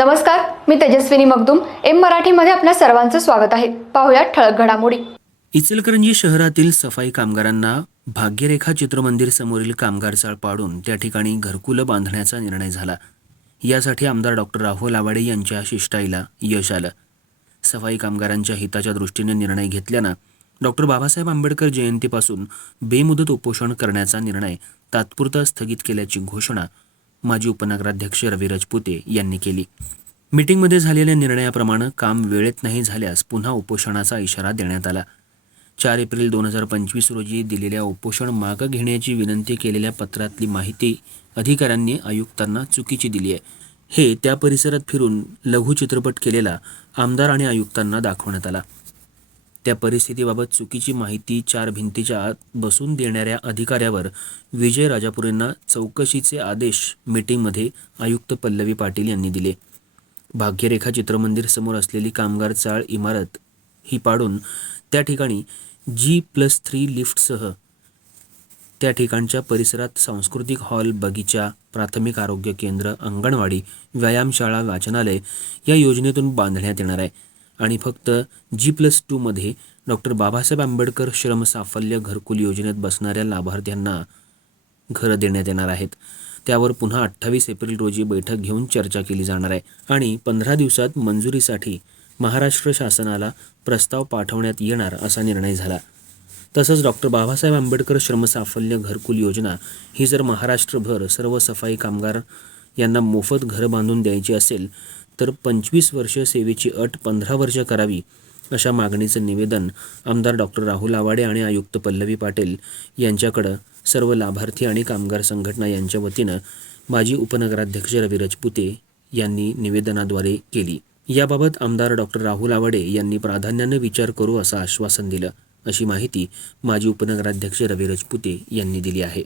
नमस्कार मी तेजस्विनी मगदुम. एम मराठीमध्ये आपल्या सर्वांचं स्वागत आहे. पाहुयात ठळक घडामोडी. इचलकरंजी शहरातील सफाई कामगारांना भाग्यरेखा चित्रमंदिर समोरील कामगार चाळ पाडून त्या ठिकाणी घरकुलं बांधण्याचा निर्णय झाला. यासाठी आमदार डॉक्टर राहुल आवाडे यांच्या शिष्टाईला यश आलं. सफाई कामगारांच्या हिताच्या दृष्टीने निर्णय घेतल्यानं डॉक्टर बाबासाहेब आंबेडकर जयंतीपासून बेमुदत उपोषण करण्याचा निर्णय तात्पुरता स्थगित केल्याची घोषणा माजी उपनगराध्यक्ष रवी राजपुते यांनी केली. मीटिंगमध्ये झालेल्या निर्णयाप्रमाणे काम वेळेत नाही झाल्यास पुन्हा उपोषणाचा इशारा देण्यात आला. चार एप्रिल दोन हजार पंचवीस रोजी दिलेल्या उपोषण मागं घेण्याची विनंती केलेल्या पत्रातली माहिती अधिकाऱ्यांनी आयुक्तांना चुकीची दिली आहे. हे त्या परिसरात फिरून लघुचित्रपट केलेला आमदार आणि आयुक्तांना दाखवण्यात आला. त्या परिस्थितीबाबत चुकीची माहिती चार भिंतीच्या आत बसून देणाऱ्या अधिकाऱ्यावर विजय राजापुरेंना चौकशीचे आदेश मीटिंगमध्ये आयुक्त पल्लवी पाटील यांनी दिले. भाग्यरेखा चित्रमंदिर समोर असलेली कामगार चाळ इमारत ही पाडून त्या ठिकाणी जी प्लस थ्री लिफ्टसह त्या ठिकाणच्या परिसरात सांस्कृतिक हॉल बगीचा प्राथमिक आरोग्य केंद्र अंगणवाडी व्यायामशाळा वाचनालय या योजनेतून बांधण्यात येणार आहे. आणि फक्त जी प्लस टूमध्ये डॉक्टर बाबासाहेब आंबेडकर श्रम साफल्य घरकुल योजनेत बसणाऱ्या लाभार्थ्यांना घरं देण्यात येणार आहेत. त्यावर पुन्हा अठ्ठावीस एप्रिल रोजी बैठक घेऊन चर्चा केली जाणार आहे. आणि पंधरा दिवसात मंजुरीसाठी महाराष्ट्र शासनाला प्रस्ताव पाठवण्यात येणार असा निर्णय झाला. तसंच डॉक्टर बाबासाहेब आंबेडकर श्रमसाफल्य घरकुल योजना ही जर महाराष्ट्रभर सर्व सफाई कामगार यांना मोफत घरं बांधून द्यायची असेल तर पंचवीस वर्ष सेवेची अट पंधरा वर्ष करावी अशा मागणीचं निवेदन आमदार डॉक्टर राहुल आवाडे आणि आयुक्त पल्लवी पाटील यांच्याकडं सर्व लाभार्थी आणि कामगार संघटना यांच्या वतीनं माजी उपनगराध्यक्ष रवी रजपुते यांनी निवेदनाद्वारे केली. याबाबत आमदार डॉक्टर राहुल आवाडे यांनी प्राधान्यानं विचार करू असं आश्वासन दिलं अशी माहिती माजी उपनगराध्यक्ष रवी राजपुते यांनी दिली आहे.